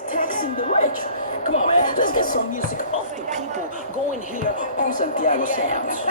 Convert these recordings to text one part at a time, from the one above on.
It's taxing the rich. Come on, man. Let's get some music off the people going here on Santiago Sounds.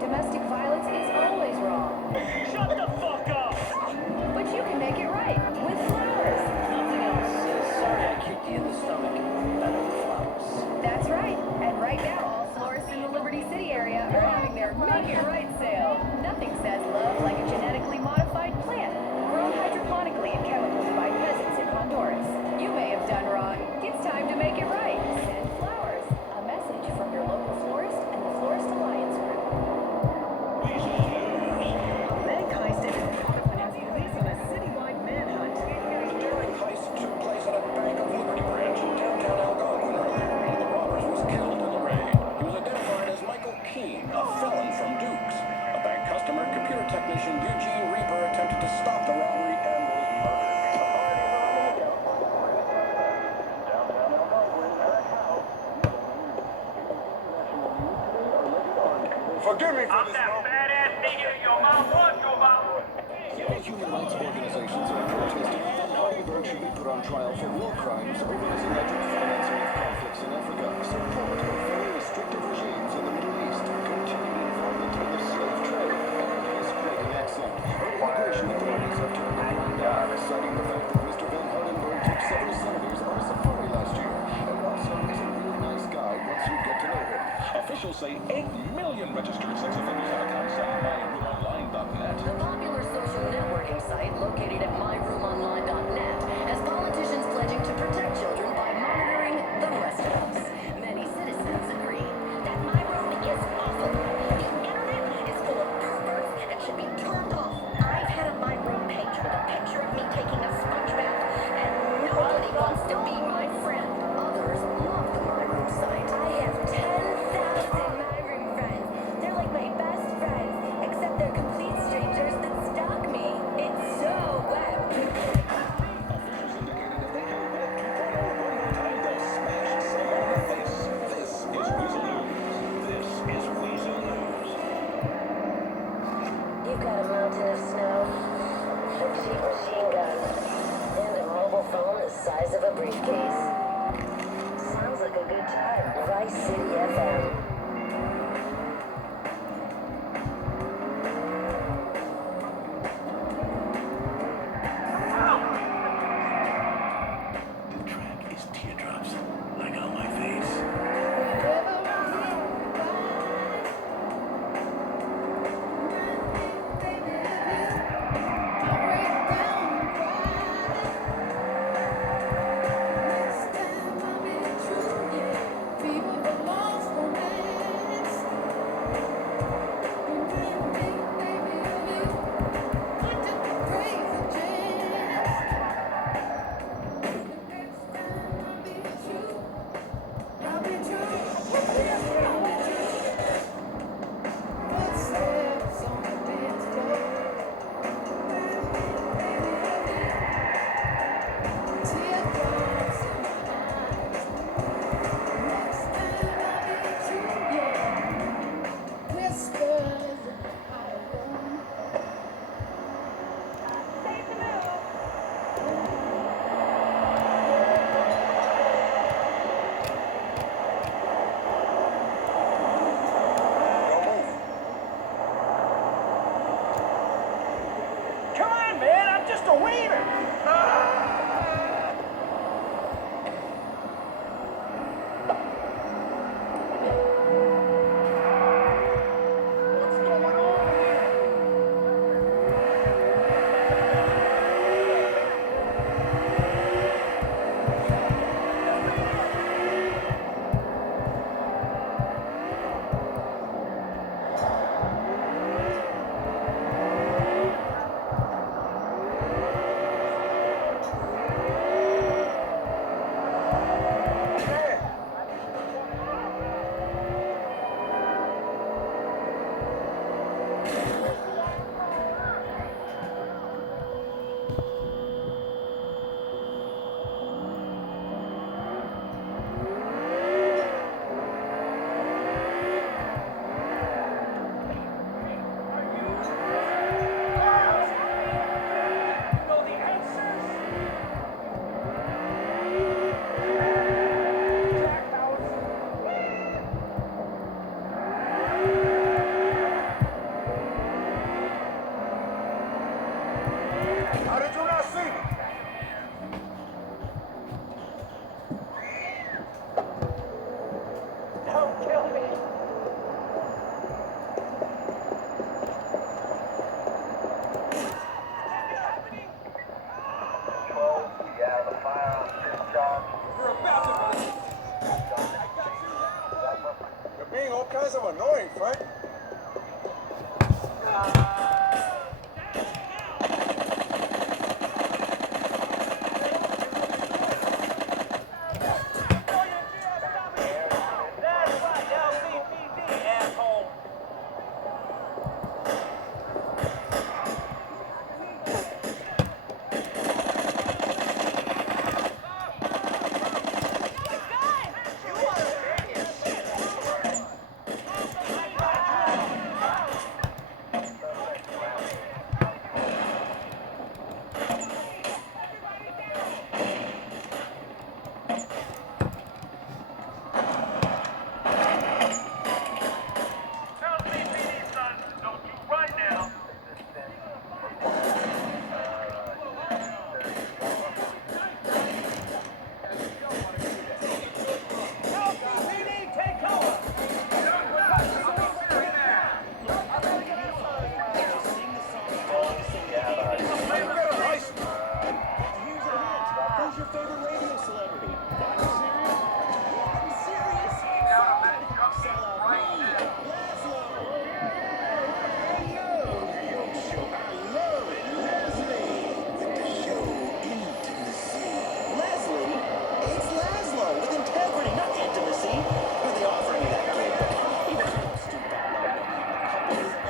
Domestic violence is always wrong. Shut the fuck up! But you can make it right with flowers. Nothing else says sorry I kicked you in the stomach better than flowers. That's right. And right now, all florists in the Liberty City area are having their Make It Right sale. Nothing says love like a genetically modified plant grown hydroponically in chemicals by peasants in Honduras. You may have done wrong. It's time to make it right. Send flowers. A message from your local florist and the Florist Alliance Group. A bank heist ended in Ottawa has police on a citywide manhunt. The daring heist took place at a Bank of Liberty branch in downtown Algonquin earlier. One of the robbers was killed in the raid. He was identified as Michael Keene, a felon from Dukes. A bank customer, computer technician Eugene Reaper, attempted to stop the robbery and was murdered. Authorities are on the lookout for the downtown Algonquin at a house. Forgive me for I'm this that moment. badass nigga your mom wants, your mom. Several human rights organizations are protesting that Hardenberg should be put on trial for war crimes over his alleged financing of conflicts in Africa, support of very restrictive regimes in the Middle East, continued involvement in the slave trade, and his grating accent. Immigration authorities have turned a blind eye, citing the fact that Mr. Van Hardenberg took several senators on a safari last year, and also is a really nice guy once you get to know him. Officials say 8 million registered sex offenders are counseling myroononline.net. The popular social networking site located at myroomOnline.net has politicians pledging to protect children Everybody wants to be my friend. Others love the My Room site. I have 10,000 My Room friends. They're like my best friends, except they're complete strangers that stalk me. It's so web. Officials indicated if they hear Web 2.0 one more time, they'll smash someone in the face. This is Weasel News. This is Weasel News. You've got a mountain of snow, a cheap machine gun, and a mobile phone the size of a briefcase. Sounds like a good time. Vice City FM. The track is Teardrops, like on my face. Come on, man, I'm just a wiener. What's going on here? You know the answers? How did you not see me? Don't kill me. Yeah, the firearm discharge. We're about to go. You're being all kinds of annoying, Frank. That's right, LCPD, asshole. House.